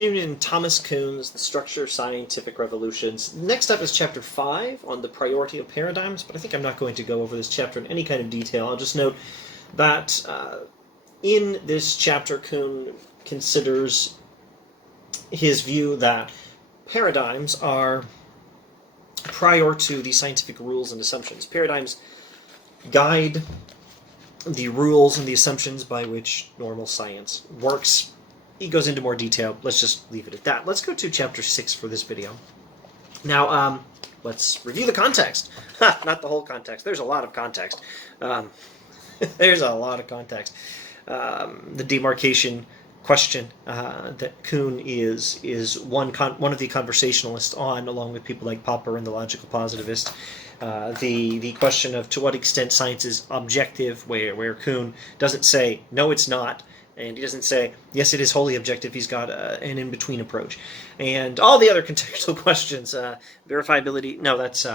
In Thomas Kuhn's The Structure of Scientific Revolutions. Next up is Chapter 5 on the priority of paradigms, but I think I'm not going to go over this chapter in any kind of detail. I'll just note that in this chapter, Kuhn considers his view that paradigms are prior to the scientific rules and assumptions. Paradigms guide the rules and the assumptions by which normal science works. He goes into more detail. Let's just leave it at that. Let's go to Chapter 6 for this video. Now, let's review the context. Not the whole context. There's a lot of context. There's a lot of context. The demarcation question that Kuhn is one of the conversationalists on, along with people like Popper and the logical positivist. The question of to what extent science is objective, where Kuhn doesn't say, no, it's not. And he doesn't say, yes, it is wholly objective. He's got an in-between approach. And all the other contextual questions, verifiability, no, that's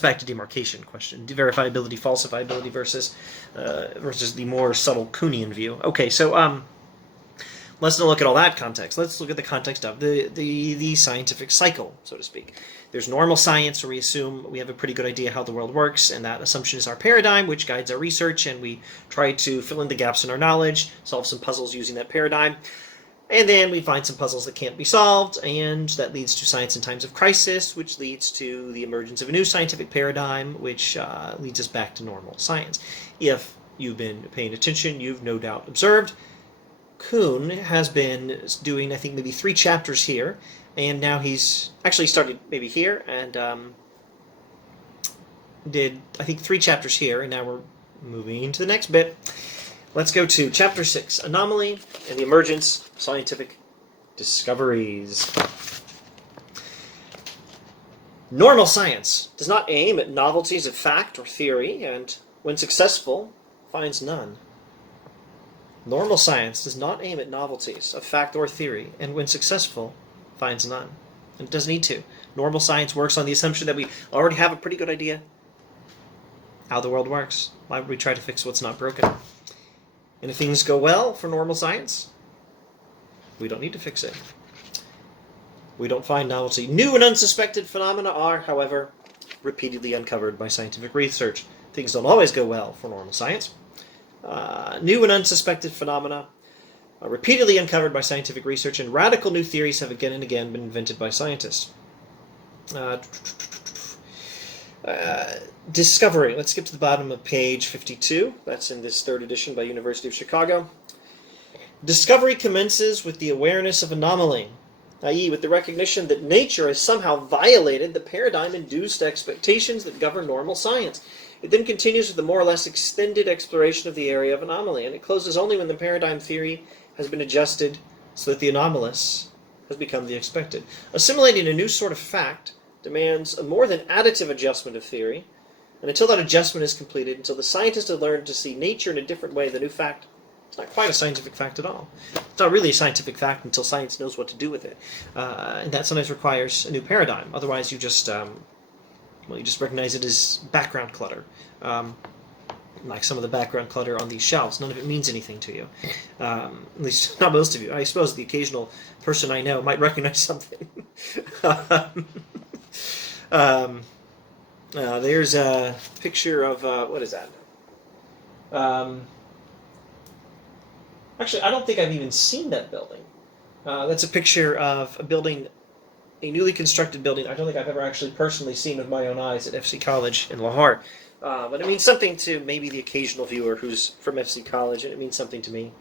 back to demarcation question. Verifiability, falsifiability versus the more subtle Kuhnian view. Okay, so let's not look at all that context. Let's look at the context of the scientific cycle, so to speak. There's normal science, where we assume we have a pretty good idea how the world works, and that assumption is our paradigm, which guides our research, and we try to fill in the gaps in our knowledge, solve some puzzles using that paradigm. And then we find some puzzles that can't be solved, and that leads to science in times of crisis, which leads to the emergence of a new scientific paradigm, which leads us back to normal science. If you've been paying attention, you've no doubt observed Kuhn has been doing, I think, maybe 3 chapters here, and now he's actually started maybe here, and did, I think, 3 chapters here, and now we're moving to the next bit. Let's go to Chapter 6, Anomaly and the Emergence of Scientific Discoveries. Normal science does not aim at novelties of fact or theory, and when successful, finds none. Normal science does not aim at novelties of fact or theory, and when successful, finds none. And it doesn't need to. Normal science works on the assumption that we already have a pretty good idea how the world works. Why would we try to fix what's not broken? And if things go well for normal science, we don't need to fix it. We don't find novelty. New and unsuspected phenomena are, however, repeatedly uncovered by scientific research. Things don't always go well for normal science. New and unsuspected phenomena are repeatedly uncovered by scientific research, and radical new theories have again and again been invented by scientists. Discovery. Let's skip to the bottom of page 52. That's in this 3rd edition by University of Chicago. Discovery commences with the awareness of anomaly, i.e., with the recognition that nature has somehow violated the paradigm-induced expectations that govern normal science. It then continues with the more or less extended exploration of the area of anomaly, and it closes only when the paradigm theory has been adjusted so that the anomalous has become the expected. Assimilating a new sort of fact demands a more than additive adjustment of theory, and until that adjustment is completed, until the scientist has learned to see nature in a different way, the new fact is not quite a scientific fact at all. It's not really a scientific fact until science knows what to do with it, and that sometimes requires a new paradigm. Otherwise, you just you just recognize it as background clutter. Like some of the background clutter on these shelves. None of it means anything to you. At least, not most of you. I suppose the occasional person I know might recognize something. There's a picture of, what is that? Actually, I don't think I've even seen that building. That's a picture of a building, a newly constructed building. I don't think I've ever actually personally seen with my own eyes at FC College in Lahore. But it means something to maybe the occasional viewer who's from FC College, and it means something to me.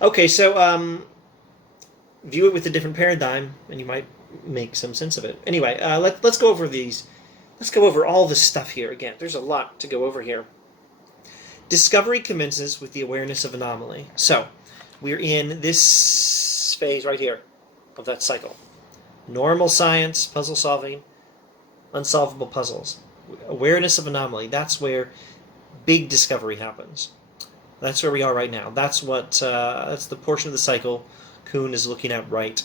Okay, so view it with a different paradigm, and you might make some sense of it. Anyway, let's go over these. Let's go over all this stuff here again. There's a lot to go over here. Discovery commences with the awareness of anomaly. So, we're in this phase right here of that cycle. Normal science, puzzle solving, unsolvable puzzles. Awareness of anomaly. That's where big discovery happens. That's where we are right now. That's the portion of the cycle Kuhn is looking at right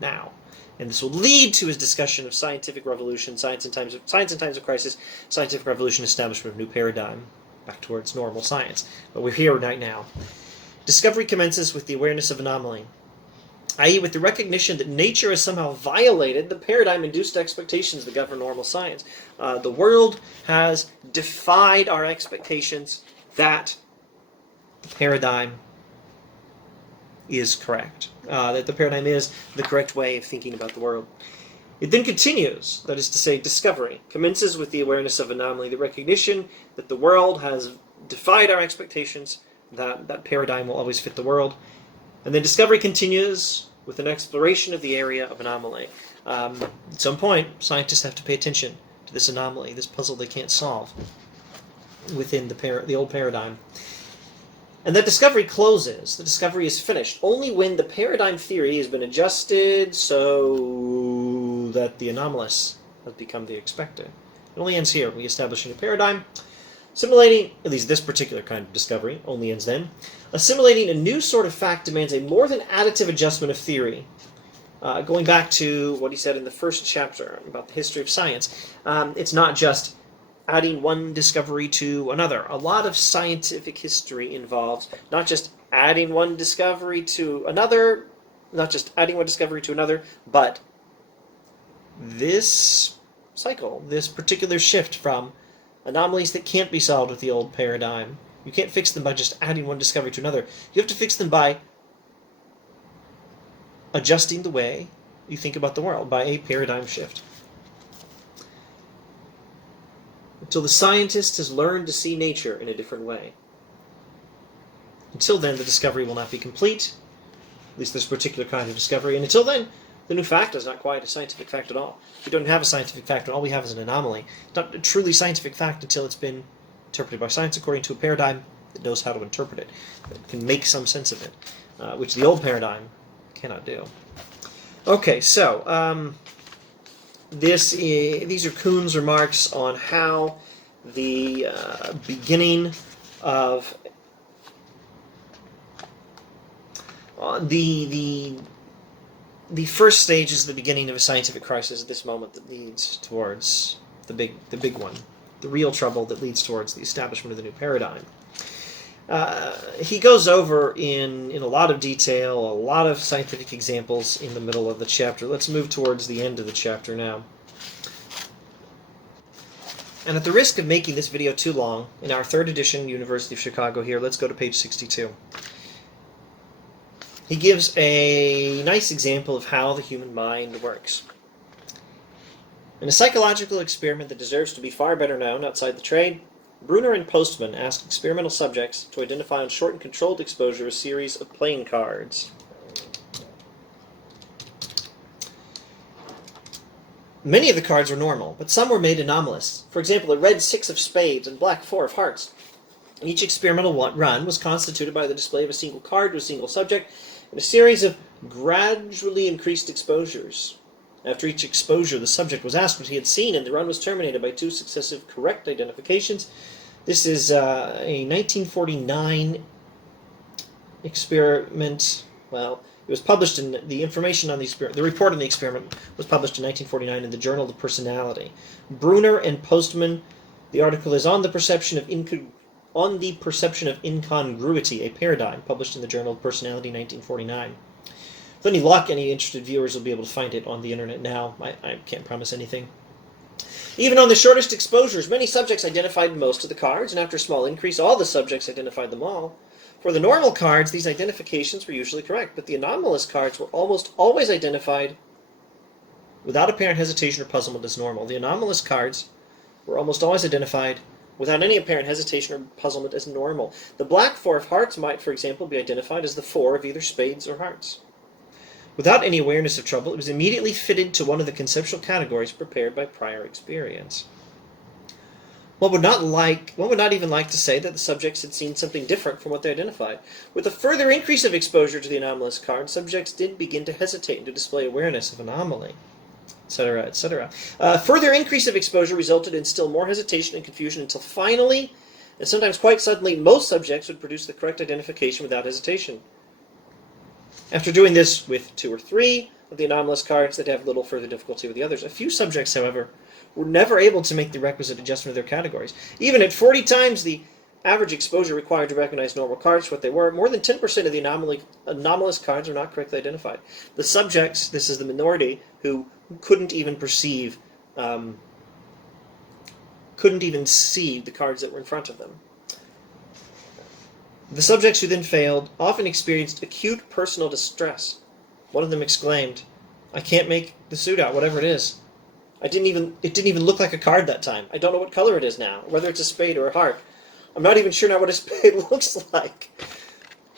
now. And this will lead to his discussion of scientific revolution, science in times of crisis, scientific revolution, establishment of new paradigm, back towards normal science. But we're here right now. Discovery commences with the awareness of anomaly. i.e. with the recognition that nature has somehow violated the paradigm-induced expectations that govern normal science. The world has defied our expectations that the paradigm is correct, that the paradigm is the correct way of thinking about the world. It then continues, that is to say, discovery commences with the awareness of anomaly, the recognition that the world has defied our expectations, that that paradigm will always fit the world. And then discovery continues with an exploration of the area of anomaly. At some point, scientists have to pay attention to this anomaly, this puzzle they can't solve within the old paradigm. And that discovery closes. The discovery is finished only when the paradigm theory has been adjusted so that the anomalous has become the expected. It only ends here. We establish a new paradigm. Assimilating, at least this particular kind of discovery, only ends then. Assimilating a new sort of fact demands a more than additive adjustment of theory. Going back to what he said in the first chapter about the history of science, it's not just adding one discovery to another. A lot of scientific history involves not just adding one discovery to another, but this cycle, this particular shift from anomalies that can't be solved with the old paradigm. You can't fix them by just adding one discovery to another. You have to fix them by adjusting the way you think about the world, by a paradigm shift. Until the scientist has learned to see nature in a different way. Until then, the discovery will not be complete, at least this particular kind of discovery, and until then, the new fact is not quite a scientific fact at all. We don't have a scientific fact, and all we have is an anomaly. It's not a truly scientific fact until it's been interpreted by science according to a paradigm that knows how to interpret it, that can make some sense of it, which the old paradigm cannot do. Okay, so these are Kuhn's remarks on how the beginning of the first stage is the beginning of a scientific crisis at this moment that leads towards the big one, the real trouble that leads towards the establishment of the new paradigm. He goes over in a lot of detail, a lot of scientific examples in the middle of the chapter. Let's move towards the end of the chapter now. And at the risk of making this video too long, in our 3rd edition, University of Chicago here, let's go to page 62. He gives a nice example of how the human mind works. In a psychological experiment that deserves to be far better known outside the trade, Brunner and Postman asked experimental subjects to identify on short and controlled exposure a series of playing cards. Many of the cards were normal, but some were made anomalous. For example, a red 6 of spades and black 4 of hearts. Each experimental run was constituted by the display of a single card to a single subject and a series of gradually increased exposures. After each exposure, the subject was asked what he had seen, and the run was terminated by 2 successive correct identifications. This is a 1949 experiment. Well, it was published in the information on the experiment. The report on the experiment was published in 1949 in the Journal of Personality. Brunner and Postman. The article is on the perception of incongruity, a paradigm, published in the Journal of Personality, 1949. With any luck, any interested viewers will be able to find it on the internet now. I can't promise anything. Even on the shortest exposures, many subjects identified most of the cards, and after a small increase, all the subjects identified them all. For the normal cards, these identifications were usually correct, but the anomalous cards were almost always identified without apparent hesitation or puzzlement as normal. The anomalous cards were almost always identified without any apparent hesitation or puzzlement as normal. The black 4 of hearts might, for example, be identified as the 4 of either spades or hearts. Without any awareness of trouble, it was immediately fitted to one of the conceptual categories prepared by prior experience. One would not even like to say that the subjects had seen something different from what they identified. With a further increase of exposure to the anomalous card, subjects did begin to hesitate and to display awareness of anomaly, etc., etc. Further increase of exposure resulted in still more hesitation and confusion until finally, and sometimes quite suddenly, most subjects would produce the correct identification without hesitation. After doing this with 2 or 3 of the anomalous cards, they'd have little further difficulty with the others. A few subjects, however, were never able to make the requisite adjustment of their categories. Even at 40 times the average exposure required to recognize normal cards for what they were, more than 10% of the anomalous cards are not correctly identified. The subjects, this is the minority, who couldn't even perceive, couldn't even see the cards that were in front of them. The subjects who then failed often experienced acute personal distress. One of them exclaimed, "I can't make the suit out, whatever it is. It didn't even look like a card that time. I don't know what color it is now, whether it's a spade or a heart. I'm not even sure now what a spade looks like.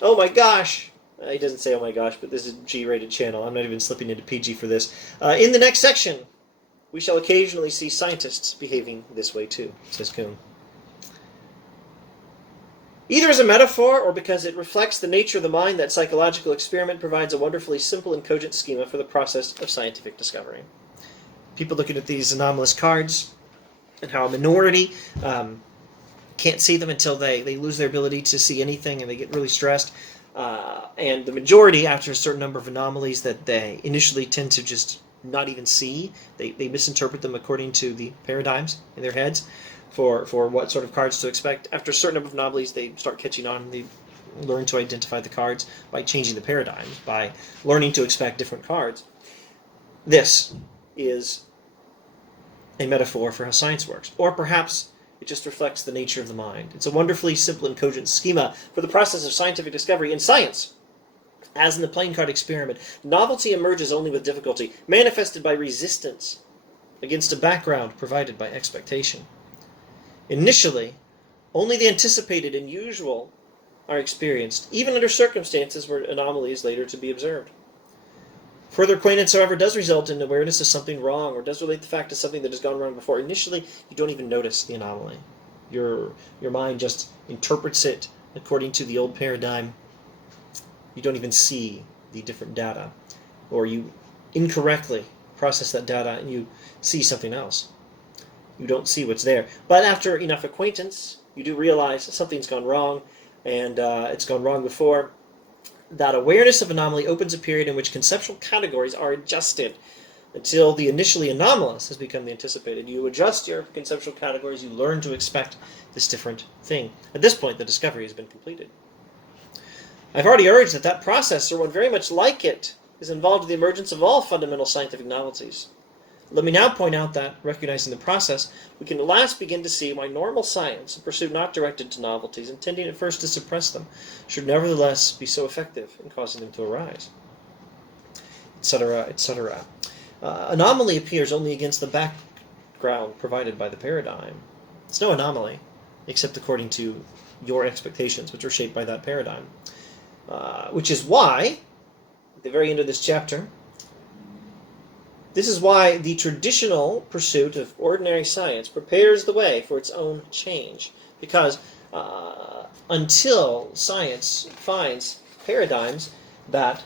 Oh my gosh." He doesn't say oh my gosh, but this is a G-rated channel. I'm not even slipping into PG for this. In the next section, we shall occasionally see scientists behaving this way too, says Kuhn. Either as a metaphor or because it reflects the nature of the mind, that psychological experiment provides a wonderfully simple and cogent schema for the process of scientific discovery. People looking at these anomalous cards and how a minority can't see them until they lose their ability to see anything and they get really stressed. And the majority, after a certain number of anomalies that they initially tend to just not even see, they misinterpret them according to the paradigms in their heads for what sort of cards to expect. After a certain number of anomalies, they start catching on and they learn to identify the cards by changing the paradigms, by learning to expect different cards. This is a metaphor for how science works. Or perhaps it just reflects the nature of the mind. It's a wonderfully simple and cogent schema for the process of scientific discovery. In science, as in the playing card experiment, novelty emerges only with difficulty, manifested by resistance against a background provided by expectation. Initially, only the anticipated and usual are experienced, even under circumstances where anomaly is later to be observed. Further acquaintance, however, does result in awareness of something wrong, or does relate the fact to something that has gone wrong before. Initially, you don't even notice the anomaly. Your mind just interprets it according to the old paradigm. You don't even see the different data, or you incorrectly process that data and you see something else. You don't see what's there. But after enough acquaintance, you do realize something's gone wrong, and it's gone wrong before. That awareness of anomaly opens a period in which conceptual categories are adjusted until the initially anomalous has become the anticipated. You adjust your conceptual categories, you learn to expect this different thing. At this point, the discovery has been completed. I've already urged that process, or one very much like it, is involved in the emergence of all fundamental scientific novelties. Let me now point out that, recognizing the process, we can at last begin to see why normal science, a pursuit not directed to novelties, intending at first to suppress them, should nevertheless be so effective in causing them to arise, etc., etc. Anomaly appears only against the background provided by the paradigm. It's no anomaly, except according to your expectations, which are shaped by that paradigm. Which is why, at the very end of this chapter, this is why the traditional pursuit of ordinary science prepares the way for its own change. Because until science finds paradigms that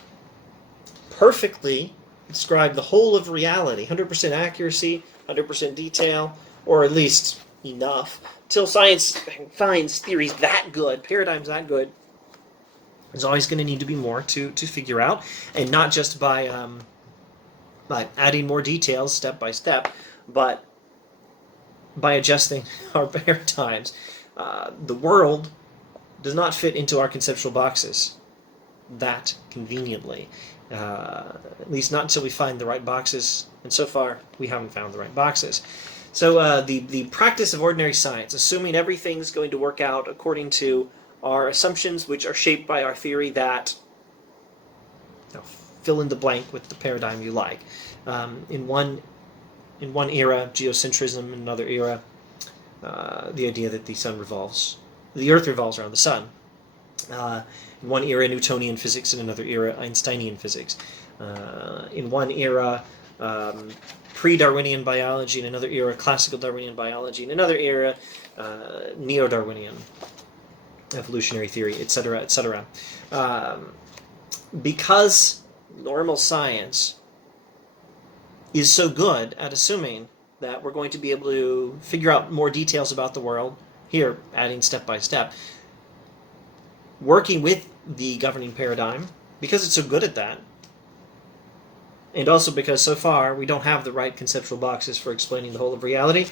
perfectly describe the whole of reality, 100% accuracy, 100% detail, or at least enough, till science finds theories that good, paradigms that good, there's always going to need to be more to figure out, and not just by adding more details step by step, but by adjusting our paradigms. The world does not fit into our conceptual boxes that conveniently, at least not until we find the right boxes, and so far we haven't found the right boxes. So the practice of ordinary science, assuming everything's going to work out according to our assumptions, which are shaped by our theory that, fill in the blank with the paradigm you like. In one era, geocentrism; in another era, the idea that the Earth revolves around the sun. In one era, Newtonian physics; in another era, Einsteinian physics. In one era, pre-Darwinian biology; in another era, classical Darwinian biology; in another era, neo-Darwinian evolutionary theory, etc., etc. Because normal science is so good at assuming that we're going to be able to figure out more details about the world, here adding step by step, working with the governing paradigm, because it's so good at that, and also because so far we don't have the right conceptual boxes for explaining the whole of reality.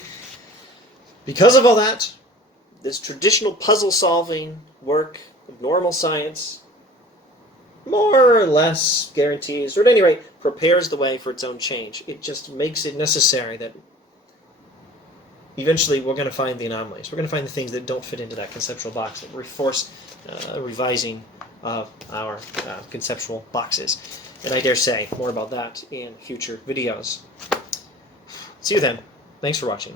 Because of all that, this traditional puzzle-solving work of normal science more or less guarantees, or at any rate, prepares the way for its own change. It just makes it necessary that eventually we're going to find the anomalies. We're going to find the things that don't fit into that conceptual box, that force revising of our conceptual boxes. And I dare say more about that in future videos. See you then. Thanks for watching.